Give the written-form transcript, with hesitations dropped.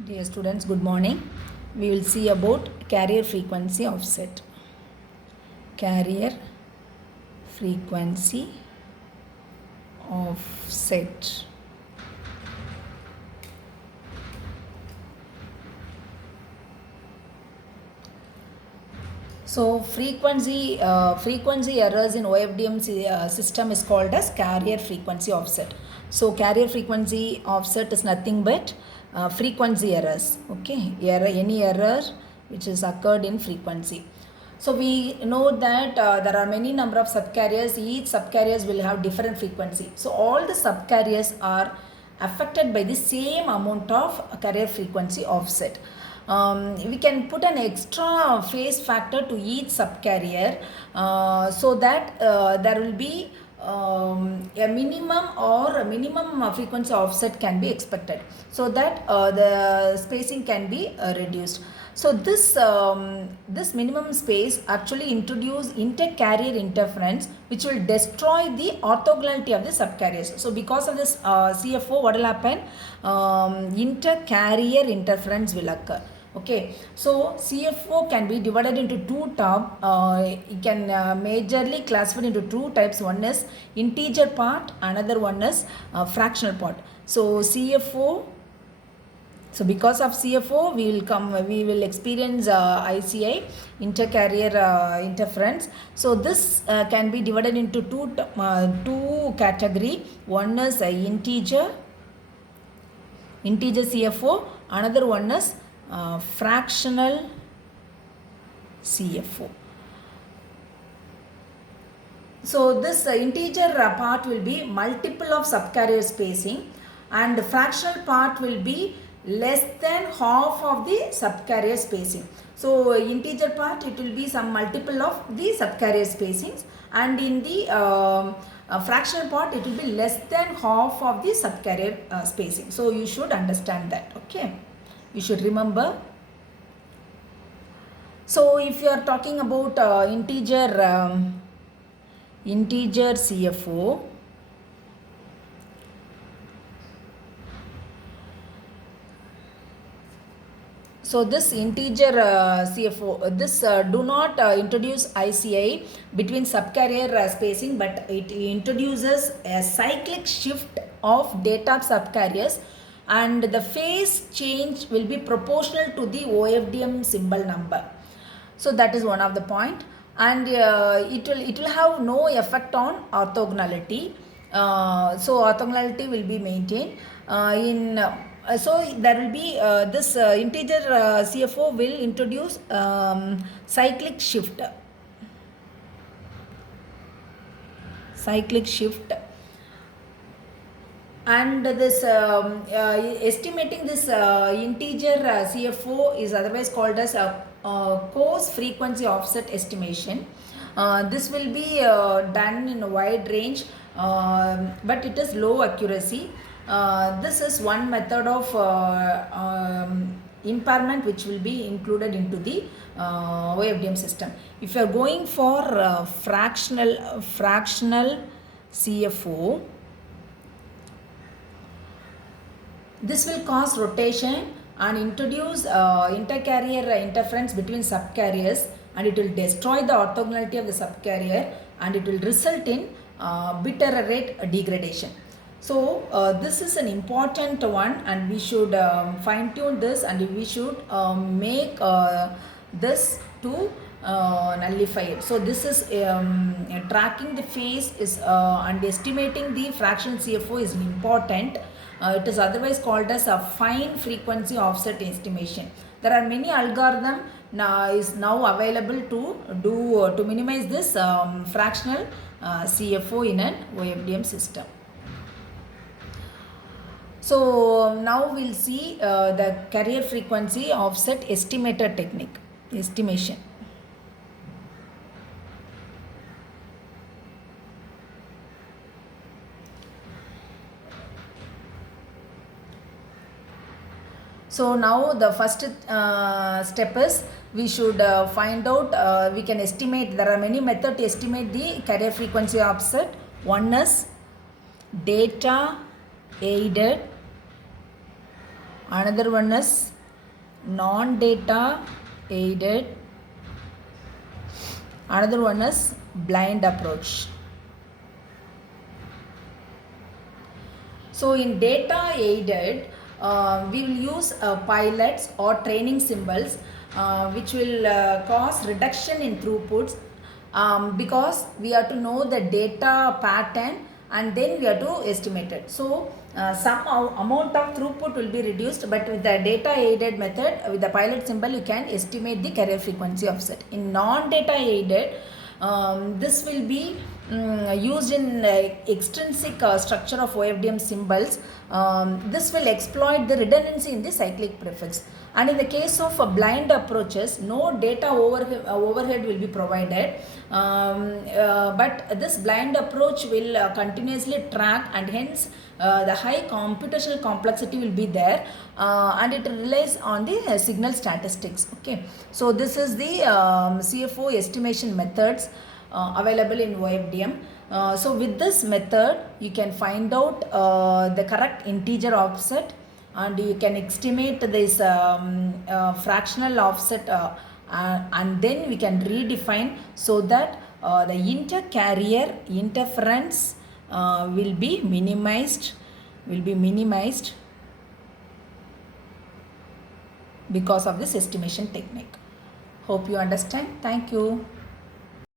Dear students, good morning. We will see about carrier frequency offset. Carrier frequency offset. So frequency errors in OFDM system is called as carrier frequency offset. So carrier frequency offset is nothing but frequency errors. Okay, any error which is occurred in frequency. So we know that there are many number of subcarriers. Each subcarriers will have different frequency. So all the subcarriers are affected by the same amount of carrier frequency offset. We can put an extra phase factor to each subcarrier so that there will be a minimum frequency offset can be expected, so that the spacing can be reduced. So this minimum space actually introduce inter-carrier interference, which will destroy the orthogonality of the subcarriers. So because of this CFO, what will happen? Inter-carrier interference will occur. Okay, so CFO can be divided into two types. It can majorly classified into two types. One is integer part, another one is fractional part. So CFO. So because of CFO, we will experience ICI, intercarrier interference. So this can be divided into two category. One is integer CFO. Another one is fractional CFO. So this integer part will be multiple of subcarrier spacing, and the fractional part will be less than half of the subcarrier spacing. So integer part, it will be some multiple of the subcarrier spacings, and in the fractional part it will be less than half of the subcarrier spacing. So you should understand that. Okay, you should remember. So if you are talking about integer CFO, so this integer CFO, this do not introduce ICI between subcarrier spacing, but it introduces a cyclic shift of data subcarriers, and the phase change will be proportional to the OFDM symbol number. So that is one of the point, and it will have no effect on orthogonality. So orthogonality will be maintained so there will be this integer CFO will introduce cyclic shift. And this estimating this integer CFO is otherwise called as a coarse frequency offset estimation. This will be done in a wide range, but it is low accuracy. This is one method of impairment which will be included into the OFDM system. If you are going for fractional CFO, this will cause rotation and introduce intercarrier interference between subcarriers, and it will destroy the orthogonality of the subcarrier, and it will result in bit error rate degradation. So this is an important one, and we should fine tune this, and we should make this to nullify it. So this is tracking the phase is and estimating the fractional CFO is important. It is otherwise called as a fine frequency offset estimation. There are many algorithms is now available to minimize this fractional CFO in an OFDM system. So now we'll see the carrier frequency offset estimator technique, estimation. So now the first step is we should find out, we can estimate, there are many methods to estimate the carrier frequency offset. One is data aided another one is non-data aided, another one is blind approach. So in data aided, we will use pilots or training symbols, which will cause reduction in throughputs, because we have to know the data pattern and then we have to estimate it. So some amount of throughput will be reduced, but with the data aided method, with the pilot symbol, you can estimate the carrier frequency offset. In non-data aided, this will be used in extrinsic structure of OFDM symbols. This will exploit the redundancy in the cyclic prefix. And in the case of blind approaches, no data overhead will be provided, but this blind approach will continuously track, and hence the high computational complexity will be there, and it relies on the signal statistics. Okay, so this is the CFO estimation methods available in OFDM. So with this method, you can find out the correct integer offset, and you can estimate this fractional offset, and then we can redefine so that the inter-carrier interference will be minimized because of this estimation technique. Hope you understand. Thank you.